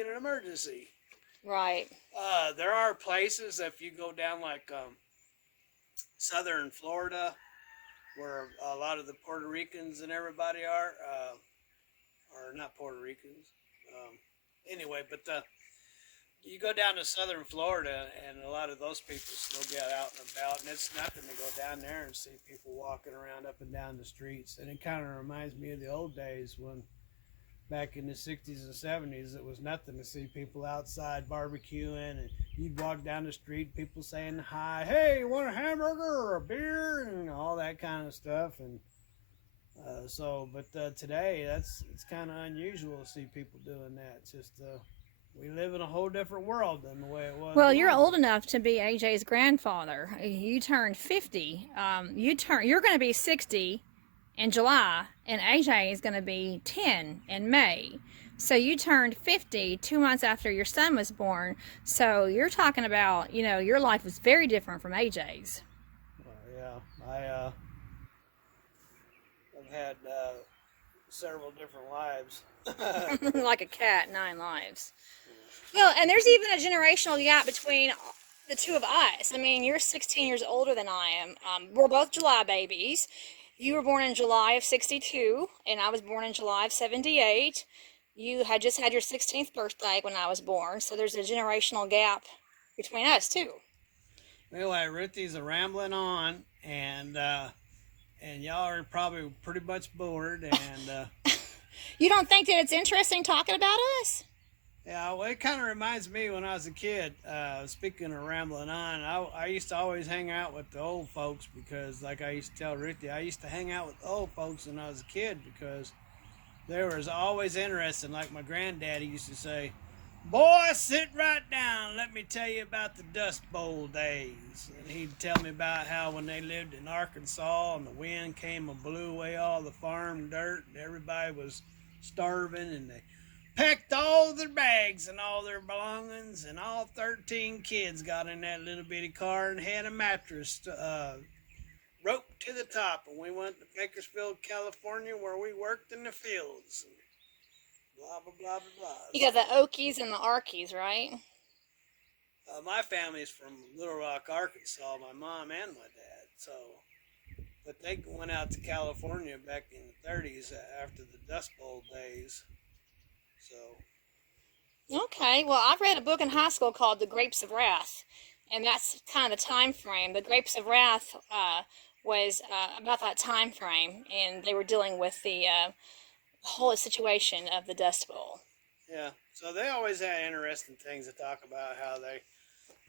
be in an emergency. Right. There are places, if you go down like southern Florida, where a lot of the Puerto Ricans and everybody are, or not Puerto Ricans. Anyway, but you go down to southern Florida, and a lot of those people still get out and about, and it's nothing to go down there and see people walking around up and down the streets. And it kind of reminds me of the old days when, back in the 60s and 70s, it was nothing to see people outside barbecuing, and you'd walk down the street, people saying hi, hey, you want a hamburger or a beer, and all that kind of stuff. And but today, it's kind of unusual to see people doing that. It's just, we live in a whole different world than the way it was. Well, you're old enough to be AJ's grandfather. You turned 50. You're going to be 60 in July, and AJ is going to be 10 in May. So you turned 50 2 months after your son was born. So you're talking about, your life was very different from AJ's. Yeah, I've had several different lives. Like a cat, 9 lives. Well, and there's even a generational gap between the two of us. I mean, you're 16 years older than I am. We're both July babies. You were born in July of 62, and I was born in July of 78. You had just had your 16th birthday when I was born, so there's a generational gap between us, too. Anyway, Ruthie's a rambling on, and y'all are probably pretty much bored, and... You don't think that it's interesting talking about us? Yeah, well, it kind of reminds me when I was a kid, speaking of rambling on, I used to always hang out with the old folks because, like I used to tell Ruthie, I used to hang out with the old folks when I was a kid because they was always interesting. Like my granddaddy used to say, boy, sit right down, let me tell you about the Dust Bowl days. And he'd tell me about how when they lived in Arkansas and the wind came and blew away all the farm dirt and everybody was starving, and they packed all their bags and all their belongings, and all 13 kids got in that little bitty car and had a mattress roped to the top, and we went to Bakersfield, California, where we worked in the fields. And blah, blah, blah, blah, blah. You got the okies and the arkies, right? My family's from Little Rock, Arkansas, my mom and my dad, but they went out to California back in the 30s after the Dust Bowl days. Okay, well, I read a book in high school called The Grapes of Wrath, and that's kind of the time frame. The Grapes of Wrath was about that time frame, and they were dealing with the whole situation of the Dust Bowl. Yeah, so they always had interesting things to talk about, how they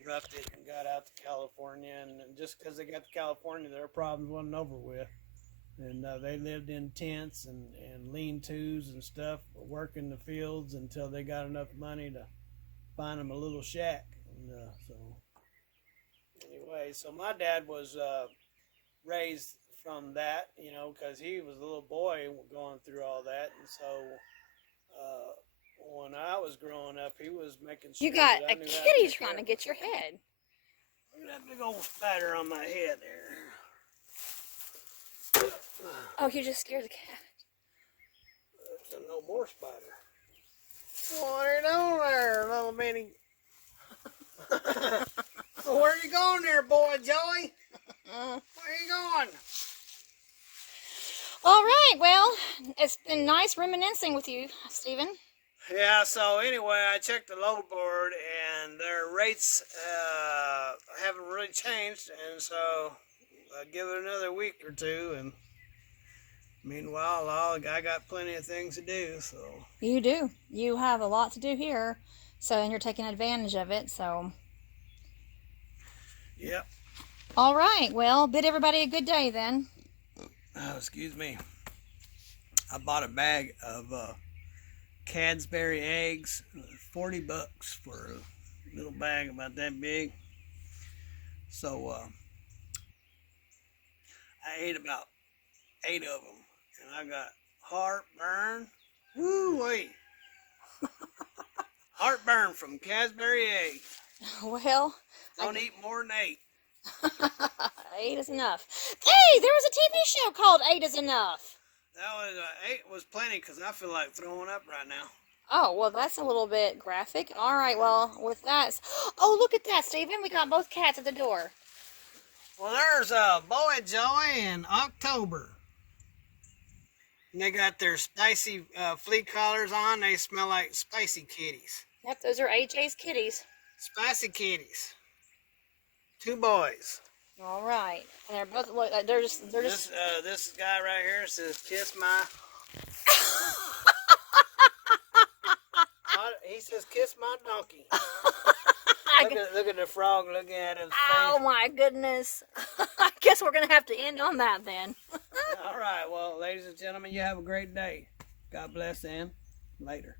roughed it and got out to California, and just because they got to California, their problems wasn't over with. And they lived in tents and lean-tos and stuff, working the fields until they got enough money to find them a little shack. And anyway, so my dad was raised from that, because he was a little boy going through all that. And so when I was growing up, he was making sure you got a kitty trying to get your head. Look at that big old spider on my head there. Oh, you just scared the cat. There's no more spider. What are you doing there, little bitty? Where you going there, boy, Joey? Where you going? All right, well, it's been nice reminiscing with you, Stephen. Yeah, so anyway, I checked the load board, and their rates haven't really changed, and so I'll give it another week or two, and meanwhile, I got plenty of things to do, so. You do. You have a lot to do here, and you're taking advantage of it, so. Yep. All right, well, bid everybody a good day then. Oh, excuse me. I bought a bag of Cadbury eggs, $40 for a little bag about that big. So, I ate about 8 of them. I got heartburn. Woo-wee. Heartburn from Cadbury eggs. Well, don't eat more than 8. 8 is enough. Hey, there was a TV show called 8 is Enough. That was 8 was plenty because I feel like throwing up right now. Oh, well, that's a little bit graphic. All right, well, with that. Oh, look at that, Stephen. We got both cats at the door. Well, there's Boy Joey and October. And they got their spicy flea collars on. They smell like spicy kitties. Yep, those are AJ's kitties. Spicy kitties. 2 boys. All right. And they're both, look, they're just. This guy right here says, "Kiss my." He says, "Kiss my donkey." Look at the frog looking at his face. Oh my goodness. I guess we're going to have to end on that then. All right. Well, ladies and gentlemen, you have a great day. God bless and later.